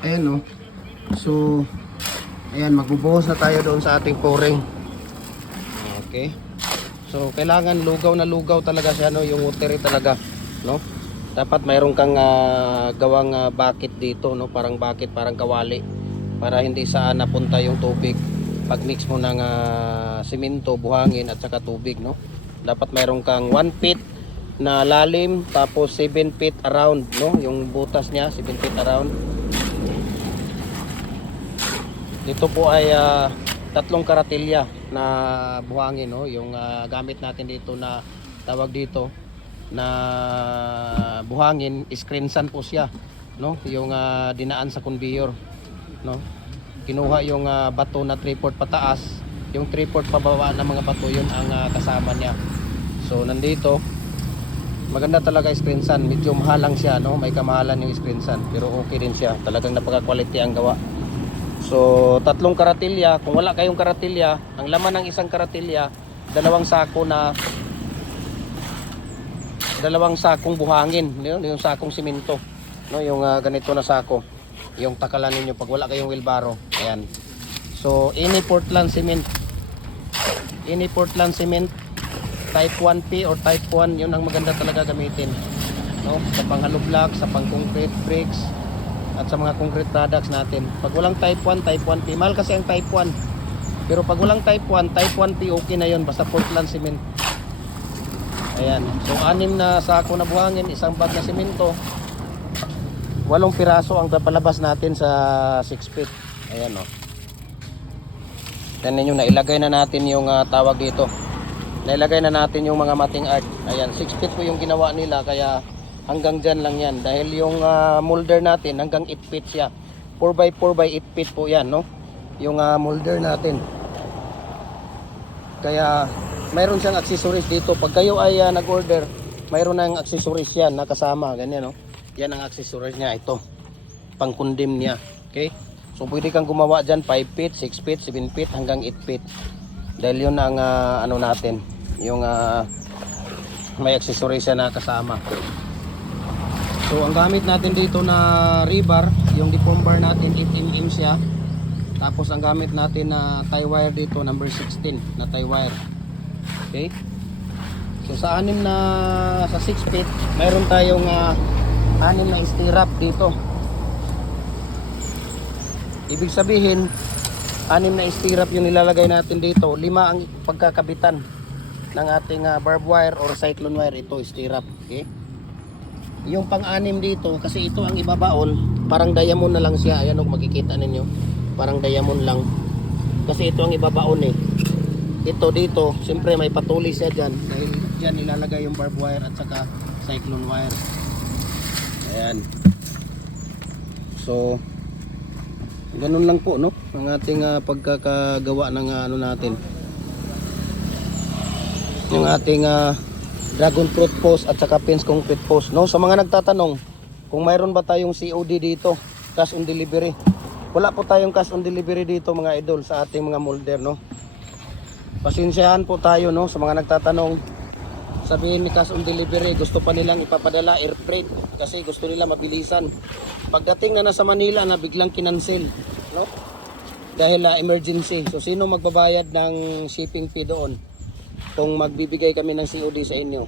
Ayan no. So ayan, magbubuhos na tayo doon sa ating pouring. Okay. So kailangan lugaw na lugaw talaga siya, no, yung watery talaga, no. Dapat mayroon kang gawang bucket dito, no, parang bucket, parang kawali, para hindi saan napunta yung tubig pag mix mo ng simento, buhangin at saka tubig, no. Dapat mayroon kang 1 feet na lalim, tapos 7 feet around, no, yung butas niya 7 feet around. Dito po ay 3 karatilya na buhangin, no, yung gamit natin dito na tawag dito na buhangin, screen sun po siya, no, yung dinaan sa conveyor, no. Kinuha yung bato na 3/4 pataas, yung 3/4 pababa ng mga bato, yun ang kasama niya. So nandito, maganda talaga screen sun, medyo mahal lang siya, no, may kamahalan yung screen sun, pero okay din siya, talagang napaka-quality ang gawa. So 3 karatilya, kung wala kayong karatilya, ang laman ng isang karatilya, dalawang sakong buhangin, yung sakong simento, no, yung ganito na sako, yung takalan ninyo pag wala kayong wheelbarrow. Ayan. So any Portland cement type 1P or type 1, yun ang maganda talaga gamitin, no, sa panghalo block, sa pang concrete bricks at sa mga concrete products natin. Pag walang type 1, type 1P, mahal kasi ang type 1. Pero pag walang type 1, type 1P, okay na yun, basta Portland cement. Ayan. So 6 na sako na buhangin, isang bag na simento, 8 piraso ang papalabas natin sa 6 feet. Ayan o. Yan ninyo, nailagay na natin yung tawag dito. Nailagay na natin yung mga mating art. Ayan, 6 feet po yung ginawa nila, kaya hanggang dyan lang yan. Dahil yung molder natin hanggang 8 feet siya. 4x4 by 8 feet po yan, no? Yung molder natin. Kaya mayroon siyang accessories dito. Pag kayo ay nag-order, mayroon ng accessories yan nakasama. Ganyan, no? Yan ang accessories niya. Ito, pang condemn niya. Okay? So pwede kang gumawa dyan 5 feet, 6 feet, 7 feet hanggang 8 feet. Dahil yun ang ano natin, yung may accessories siya na kasama. So ang gamit natin dito na rebar, yung deform bar natin 8mm siya. Tapos ang gamit natin na tie wire dito, number 16 na tie wire. Okay? So sa 6 feet, mayroon tayong 6 na stirrup dito. Ibig sabihin, 6 na stirrup yung nilalagay natin dito. 5 ang pagkakabitan ng ating barbed wire or cyclone wire. Ito stirrup. Okay? Yung pang-6 dito, kasi ito ang ibabaon, parang diamond na lang siya. Ayan o, makikita ninyo, parang diamond lang, kasi ito ang ibabaon eh. Ito dito, siyempre may patuloy siya dyan, dahil dyan nilalagay yung barbed wire at saka cyclone wire. Ayan. So ganun lang po, no, ang ating pagkakagawa ng ano natin, yung ating dragon fruit post at saka fence concrete post, no. Sa mga nagtatanong kung mayroon ba tayong COD dito, cash on delivery, wala po tayong cash on delivery dito mga idol sa ating mga molder, no. Pasensyahan po tayo, no, sa mga nagtatanong. Sabihin ni cash on delivery, gusto pa nilang ipapadala air freight kasi gusto nila mabilisan. Pagdating na nasa Manila na biglang kinancel, no, dahil emergency. So sino magbabayad ng shipping fee doon kung magbibigay kami ng COD sa inyo?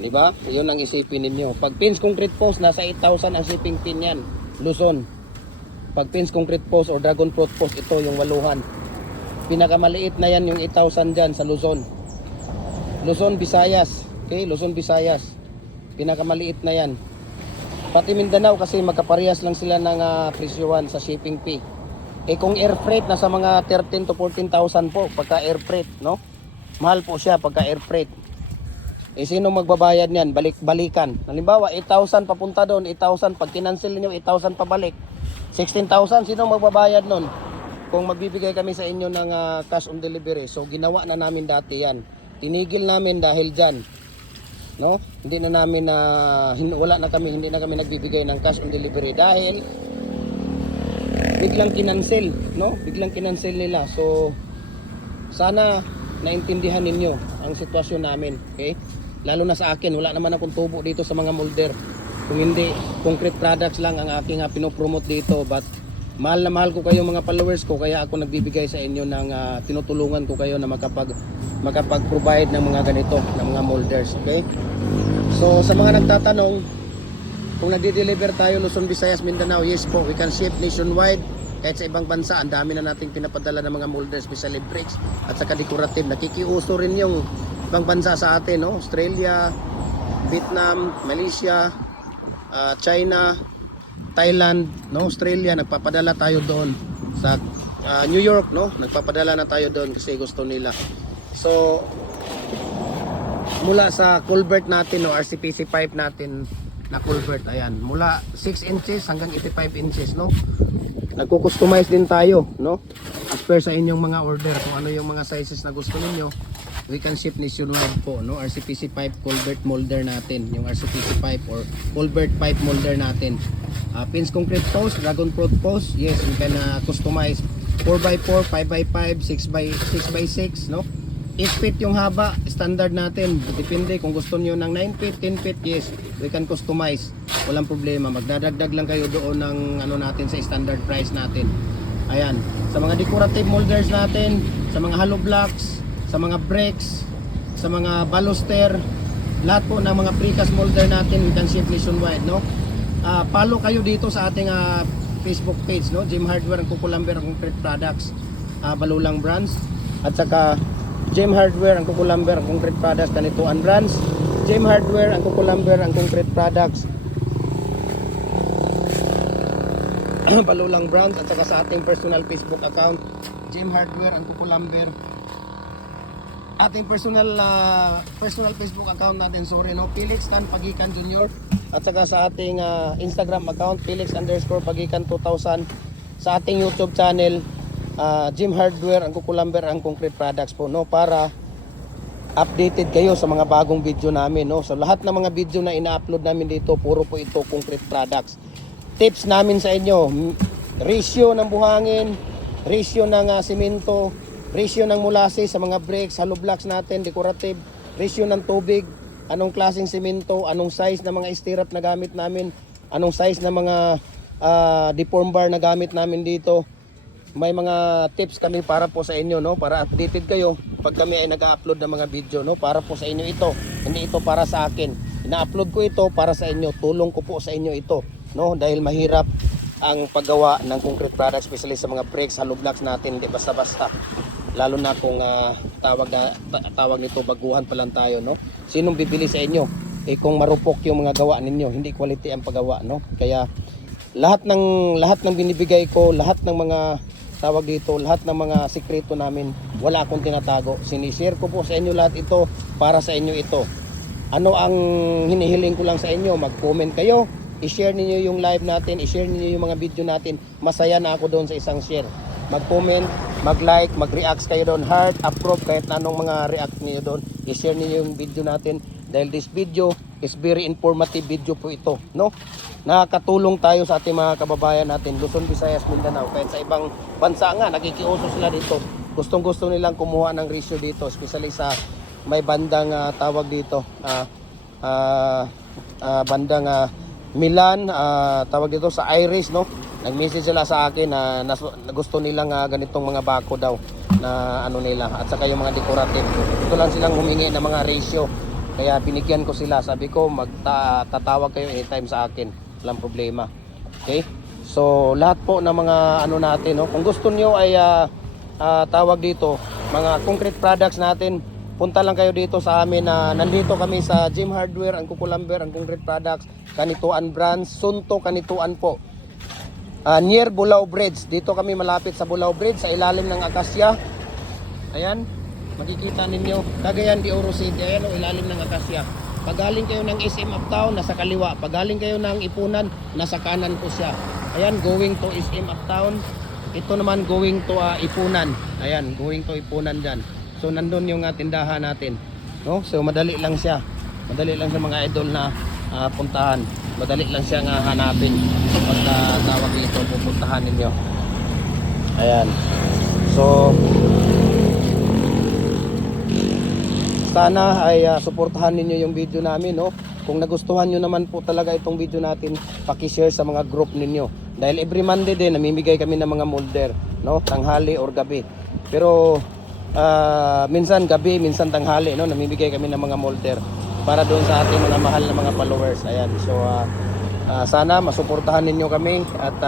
Di ba? Yun ang isipin ninyo. Pag fence concrete post, nasa 8,000 ang shipping fee niyan, Luzon. Pag fence concrete post or dragon fruit post, ito yung 8,000. Pinakamaliit na yan yung 8,000 dyan sa Luzon. Luzon, Visayas. Okay, Luzon, Visayas. Pinakamaliit na yan. Pati Mindanao kasi magkaparehas lang sila ng presyuhan sa shipping fee. Eh kung air freight, nasa mga 13 to 14,000 po pagka air freight, no? Mahal po siya pagka air freight. Eh sino magbabayad niyan? Balik-balikan. Halimbawa, 8,000 papunta doon, 8,000 pag kinancel niyo, 8,000 pabalik. 16,000, sino magbabayad nun? Kung magbibigay kami sa inyo ng cash on delivery. So ginawa na namin dati yan. Tinigil namin dahil dyan, no? Hindi na namin hindi na kami nagbibigay ng cash on delivery dahil biglang kinancel, no? Biglang kinancel nila. So sana naintindihan ninyo ang sitwasyon namin, okay? Lalo na sa akin, wala naman akong tubo dito sa mga molder. kung hindi concrete products lang ang aking pinopromote dito, but mahal na mahal ko kayo mga followers ko, kaya ako nagbibigay sa inyo ng tinutulungan ko kayo na makapag-provide ng mga ganito, ng mga molders, okay? So sa mga nagtatanong kung nagde-deliver tayo Luzon, Visayas, Mindanao, yes po, we can ship nationwide. Kahit sa ibang bansa, ang dami na nating pinapadala ng mga molders, especially bricks at saka decorative. Nakikiuso rin yung ibang bansa sa atin, no? Australia, Vietnam, Malaysia, China, Thailand, no? Australia, nagpapadala tayo doon. Sa New York, no? Nagpapadala na tayo doon kasi gusto nila. So mula sa culvert natin, no, RCPC pipe natin na culvert, ayan, mula 6 inches hanggang 85 inches, no? Nagko-customize din tayo, no? As per sa inyong mga order, kung ano yung mga sizes na gusto ninyo, we can ship nationwide po, no? RCPC pipe culvert molder natin, yung RCPC pipe or culvert pipe molder natin. Pins concrete post, dragon fruit post, yes, we can customize 4x4, 5x5, 6x6, no? 8 feet yung haba, standard natin. Depende kung gusto niyo ng 9 feet, 10 feet, yes, we can customize. Walang problema. Magdadagdag lang kayo doon ng ano natin sa standard price natin. Ayan. Sa mga decorative molders natin, sa mga hollow blocks, sa mga bricks, sa mga baluster, lahat po ng mga precast molder natin, we can ship nationwide, no? Follow kayo dito sa ating Facebook page, no? Gem Hardware ang Kukulamber ang concrete products, Balulang brands, at saka Gem Hardware ang Kukulamber ang concrete products, Kanituan brands. Gem Hardware ang Kukulamber ang concrete products, Balulang brands, at saka sa ating personal Facebook account, Gem Hardware ang Kukulamber. Ating personal Facebook account natin, sorry, no, Felix Can Pagikan Jr. At saka sa ating Instagram account, Felix_Pagikan 2000. Sa ating YouTube channel, Gem Hardware ang Kukulamber ang concrete products po, no, para updated kayo sa mga bagong video namin, no. So lahat ng mga video na ina-upload namin dito, puro po ito concrete products. Tips namin sa inyo, ratio ng buhangin, ratio ng simento, ratio ng molasses sa mga bricks, hollow blocks natin, decorative, ratio ng tubig, anong klaseng simento, anong size ng mga stirrup na gamit namin, anong size ng mga deform bar na gamit namin dito. May mga tips kami para po sa inyo, no, para updated kayo pag kami ay nag-upload ng mga video, no, para po sa inyo ito. Hindi ito para sa akin. Ina-upload ko ito para sa inyo. Tulong ko po sa inyo ito, no, dahil mahirap ang paggawa ng concrete products, especially sa mga bricks, hollow blocks natin, hindi basta-basta. Lalo na kung tawag nito baguhan pa lang tayo, no. Sinong bibili sa inyo? Eh kung marupok yung mga gawa ninyo, hindi quality ang paggawa, no. Kaya lahat ng binibigay ko, lahat ng mga tawag dito, lahat ng mga sikreto namin, wala akong tinatago. Sinishare ko po sa inyo lahat ito, para sa inyo ito. Ano ang hinihiling ko lang sa inyo? Mag-comment kayo, i-share niyo yung live natin, i-share niyo yung mga video natin. Masaya na ako doon sa isang share. Mag-comment, mag-like, mag-react kayo doon, heart, approve, kahit na anong mga react niyo doon. I-share niyo yung video natin dahil this video is very informative video po ito, no? Nakakatulong tayo sa ating mga kababayan natin, Luzon, Visayas, Mindanao. Kahit sa ibang bansa nga, nakikiuso sila dito. Gustong-gusto nilang kumuha ng ratio dito, especially sa may bandang tawag dito, bandang Milan, tawag dito sa Irish, no? Nag-message sila sa akin na gusto nilang ganitong mga bako daw na ano nila, at saka yung mga decorative. Ito lang silang humingi ng mga ratio. Kaya binigyan ko sila, sabi ko magtatawag kayo anytime sa akin, walang problema. Okay? So lahat po ng mga ano natin, no? Kung gusto niyo ay tawag dito, mga concrete products natin, punta lang kayo dito sa amin. Nandito kami sa Gem Hardware ang Kukulamber ang concrete products, Kanituan brands, Sunto Kanituan po. Near Bulao Bridge, dito kami malapit sa Bulao Bridge, sa ilalim ng akasya. Ayan, makikita ninyo, Cagayan de Oro City, ayan o, ilalim ng akasya. Pagaling kayo ng SM Uptown, nasa kaliwa. Pagaling kayo ng Ipunan, nasa kanan po siya. Ayan, going to SM Uptown. Ito naman going to Ipunan. Ayan, going to Ipunan dyan. So nandun yung tindahan natin, no? So madali lang siya. Madali lang sa mga idol na puntahan. Madali lang siya nga hanapin. Pagka tawag dito, pupuntahan ninyo. Ayan. So sana ay suportahan ninyo yung video namin, no? kung nagustuhan nyo naman po talaga itong video natin, paki-share sa mga group ninyo. Dahil every Monday din, namimigay kami ng mga molder, no? Tanghali or gabi. Pero minsan gabi, minsan tanghali, no? Namimigay kami ng mga molder para doon sa ating mga mahal na mga followers. Ayan, so sana masuportahan ninyo kami at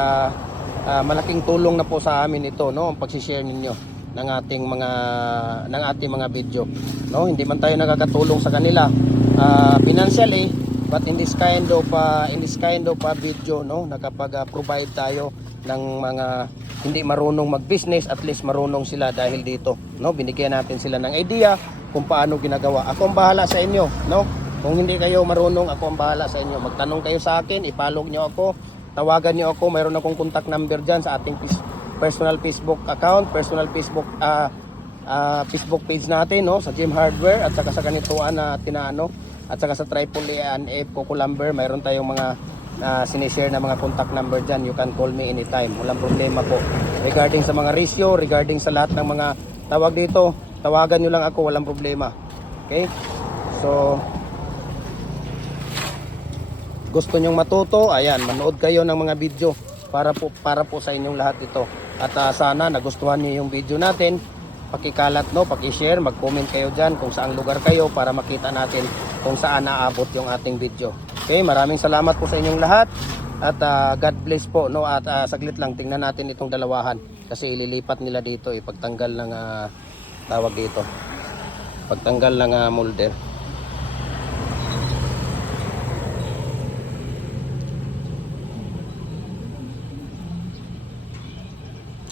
malaking tulong na po sa amin ito, no? Ang pag-share ninyo ng ating mga video, no? Hindi man tayo nakakatulong sa kanila financially, but in this kind of video, no, nakapag-provide tayo ng mga hindi marunong mag-business, at least marunong sila dahil dito, no? Binigyan natin sila ng idea kung paano ginagawa. Ako ang bahala sa inyo, no? Kung hindi kayo marunong, ako ang bahala sa inyo. Magtanong kayo sa akin, i-follow nyo ako, tawagan nyo ako, mayroon akong contact number dyan sa ating personal Facebook account, personal Facebook Facebook page natin, no, sa Gym Hardware at saka sa kanituan na Tinaano at saka sa Triple A and F Coco Lumber. Mayroon tayong mga sinishare na mga contact number dyan. You can call me anytime, walang problema po. Regarding sa mga ratio, regarding sa lahat ng mga tawag dito, tawagan nyo lang ako, walang problema. Okay, so gusto nyong matuto, ayan, manood kayo ng mga video para po sa inyong lahat ito. At sana nagustuhan niyo yung video natin. Pakikalat, no, paki-share, mag-comment kayo diyan kung saang lugar kayo para makita natin kung saan naabot yung ating video. Okay, maraming salamat po sa inyong lahat at God bless po, no. At saglit lang, tingnan natin itong dalawahan kasi ililipat nila dito pagtanggal ng tawag dito. Pagtanggal ng molder.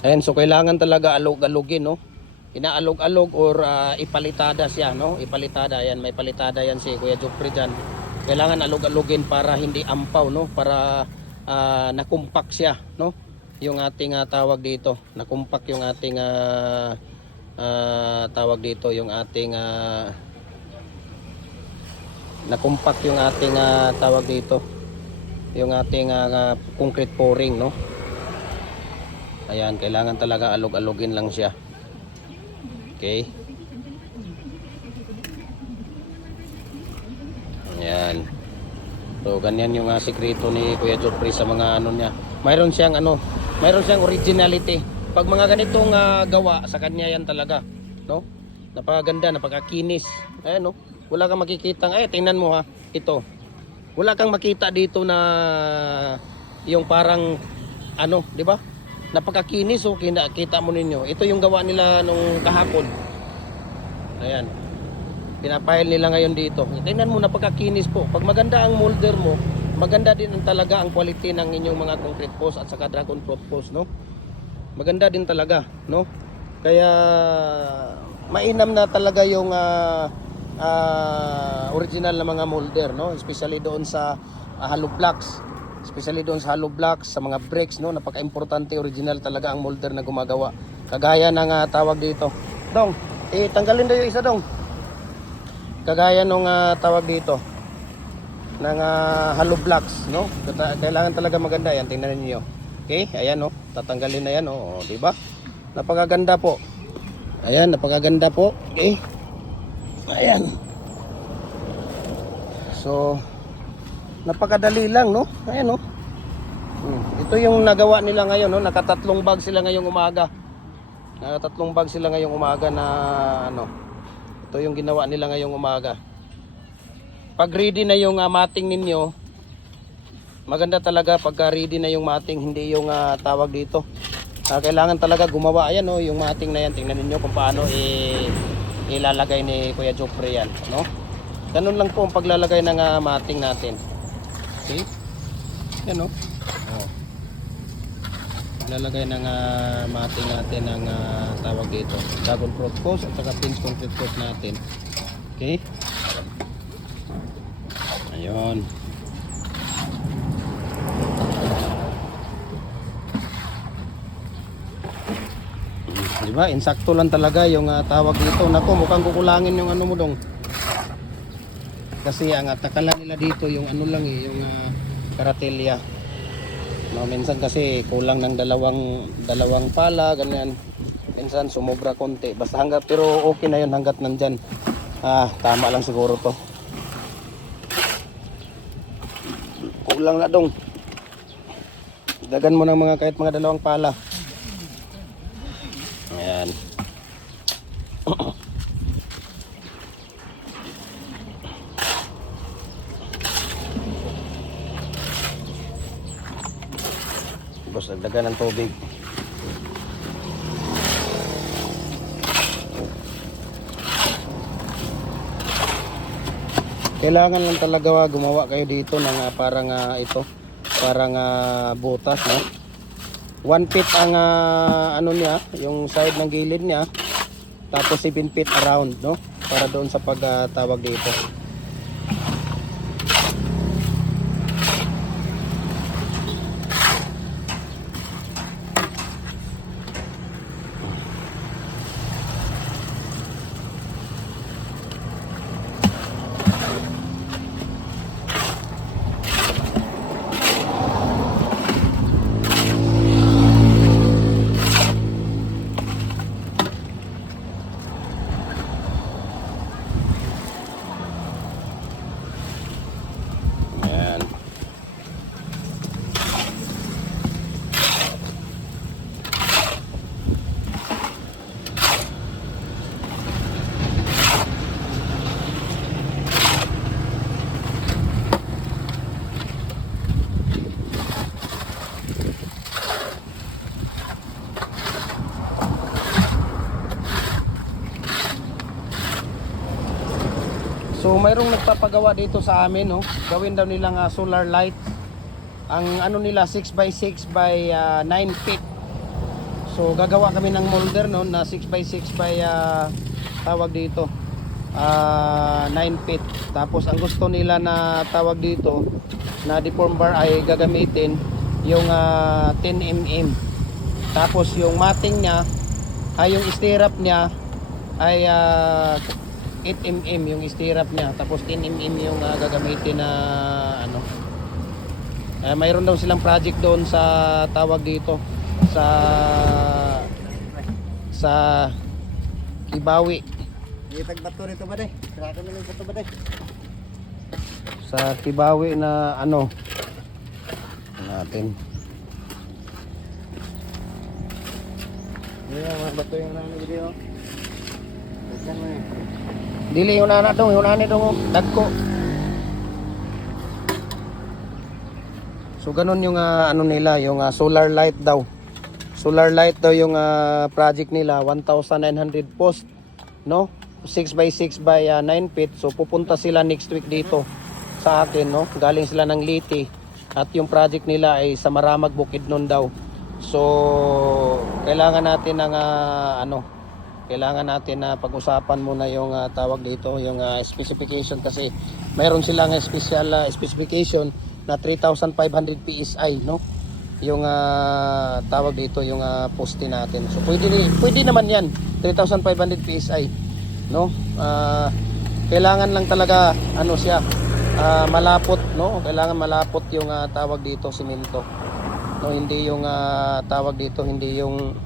Ayan, so kailangan talaga alog-alogin, no? Inaalog-alog or ipalitada siya, no? Ipalitada, ayan, may palitada yan si Kuya Jopre dyan. Kailangan alog-alogin para hindi ampaw, no? Para nakumpak siya, no? Yung ating tawag dito, nakumpak yung ating tawag dito, yung ating nakumpak yung ating tawag dito, yung ating concrete pouring, no? Ayan, kailangan talaga alog-alogin lang siya. Okay. Ayan. So, ganyan yung sikreto ni Kuya Jopre sa mga ano niya. Mayroon siyang originality. Pag mga ganitong gawa, sa kanya yan talaga, no? Napakaganda, napakakinis. Ayan, no? Wala kang makikita. Tingnan mo ha, ito. Wala kang makita dito na yung parang ano, di ba? Napakakinis, oh, kita mo ninyo. Ito yung gawa nila nung kahapon. Ayan. Pinapile nila ngayon dito. Tingnan mo, napakakinis po. Pag maganda ang molder mo, maganda din talaga ang quality ng inyong mga concrete post at saka dragon fruit post, no? Maganda din talaga, no? Kaya mainam na talaga yung original na mga molder, no? Especially doon sa hollow blocks. Especially doon sa hollow blocks, sa mga bricks, no? Napaka-importante, original talaga ang molder na gumagawa. Kagaya ng tawag dito. Dong, tanggalin daw yung isa, Dong. Kagaya nung tawag dito ng hollow blocks, no? Kailangan talaga maganda yan, tingnan niyo. Okay? Ayan, no. Tatanggalin na yan, no. Di ba? Napakaganda po. Ayan, napakaganda po. Okay? Ayan. So, napakadali lang, no? Ayan, no? Ito yung nagawa nila ngayon, no? Nakatatlong bag sila ngayong umaga. Nakatatlong bag sila ngayong umaga na ano. Ito yung ginawa nila ngayong umaga. Pag ready na yung mating ninyo, maganda talaga pagka ready na yung mating, hindi yung tawag dito. Kailangan talaga gumawa. Ayan, no? Yung mating na yan, tingnan niyo kung paano ilalagay ni Kuya Jopre yan, no? Ganun lang po ang paglalagay ng mating natin. Okay? Yan, no? Oh. Lalagay ng mating natin ng tawag dito, dragon fruit post at saka pins concrete post natin. Okay? Ayun. Diba? Insakto lang talaga yung tawag dito. Nako, mukhang kukulangin yung ano mo, Dong. Kasi ang atakala nila dito yung ano lang yung karatelya. No, minsan kasi kulang ng dalawang pala, ganyan. Minsan sumobra konti. Basta hanggat, pero okay na yun hanggat nandyan. Tama lang siguro to. lang na dong. Dagan mo ng mga kahit mga 2 pala. Ayan. Tapos dagdagan ng tubig. Kailangan lang talaga gumawa kayo dito ng parang butas, no? 1 feet ang ano niya, yung side ng gilid niya. Tapos 7 feet around, no? Para doon sa pagtawag dito. Ayan. So mayroong nagpapagawa dito sa amin, no? Gawin daw nilang solar light. Ang ano nila 6x6 by 9 feet. So gagawa kami ng molder, no, na 6x6 by tawag dito 9 feet. Tapos ang gusto nila na tawag dito na deform bar ay gagamitin yung 10 mm. Tapos yung matting niya ay yung stirrup niya ay 8 mm yung stirrup niya. Tapos 10 mm yung gagamitin na ano. Mayroon daw silang project doon sa tawag dito sa Kibawi. Itag bato rito ba day? Saka kami ng bato ba day? Sa Kibawi na ano natin. Mga bato yung nani video. Daghan mo eh. Dili yung nana dong, yung nani dong dagko. So ganun yung ano nila, yung solar light daw. Solar light daw yung project nila, 1,900 post, no? 6x6 by 9 feet. So pupunta sila next week dito sa akin, no? Galing sila ng Liti at yung project nila ay sa Maramag, Bukidnon daw. So kailangan natin ng kailangan natin na pag-usapan muna yung tawag dito, yung specification, kasi mayroon silang special specification na 3,500 PSI, no? Yung tawag dito, yung poste natin. So pwede naman yan, 3,500 PSI, no? Kailangan lang talaga ano siya, malapot, no? Kailangan malapot yung tawag dito, simento, no? Hindi yung tawag dito, hindi yung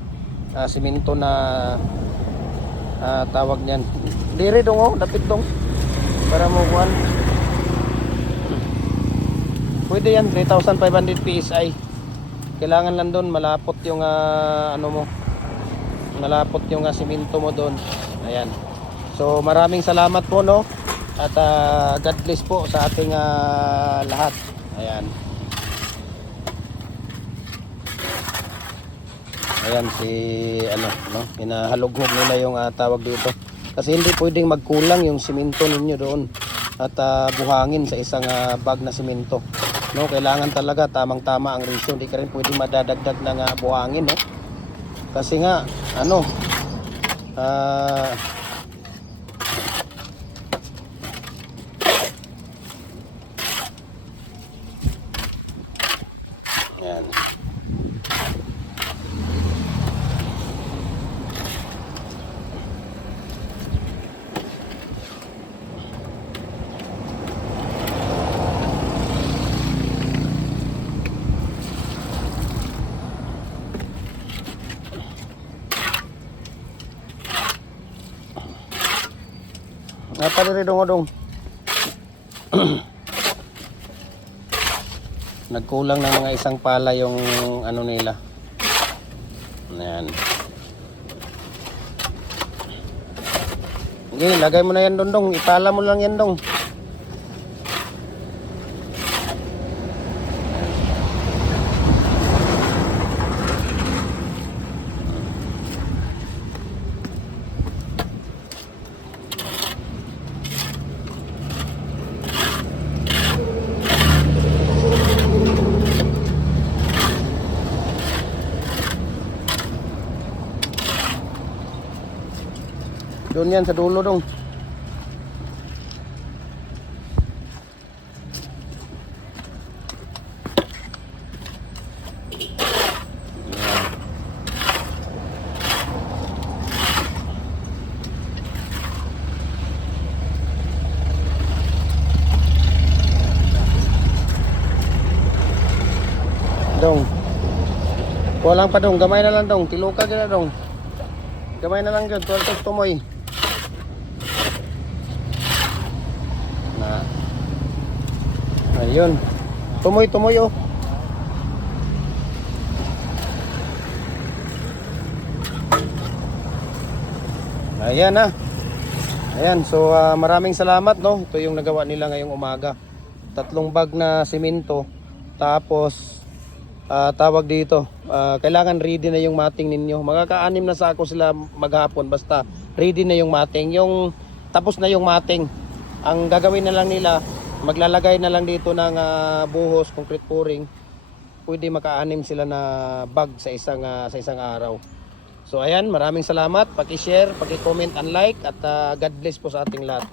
simento na tawag niyan. Dire dong, oh, dapit dong para mo kuan. Pwede yan, 3,500 PSI. Kailangan lang doon malapot yung ano mo, malapot yung simento mo doon. Ayan. So maraming salamat po, no, at God bless po sa ating lahat. Ayan. Ayan si ano, no, hinahalughog nila yung tawag dito. Kasi hindi pwedeng magkulang yung simento ninyo doon at buhangin sa isang bag na simento. No, kailangan talaga tamang-tama ang ratio. Hindi ka rin pwedeng madadagdag ng buhangin, no? Kasi nga ano, ayan. Apa diri dong. Nagkulang ng mga isang pala yung ano nila. Ayan. Okay, lagay mo na yan dong. Ipala mo lang yan dong. Doon yan sa dulo dong. Dong. Kulang pa dong, gamay na lang dong. Tiluka gina dong. Gamay na lang gyud, tuwaltos tumoy. Na. Ayun. Tumoy oh. Ayan na. Ayan, so maraming salamat no. Ito yung nagawa nila ngayong umaga. 3 bag na simento. Tapos tawag dito, kailangan ready na yung mating ninyo. Magkaka-6 na sako sila maghapon, basta ready na yung mating. Yung tapos na yung mating, ang gagawin na lang nila, maglalagay na lang dito ng buhos, concrete pouring. Pwede maka-6 sila na bag sa isang araw. So ayan, maraming salamat, paki-share, paki-comment and like, at God bless po sa ating lahat.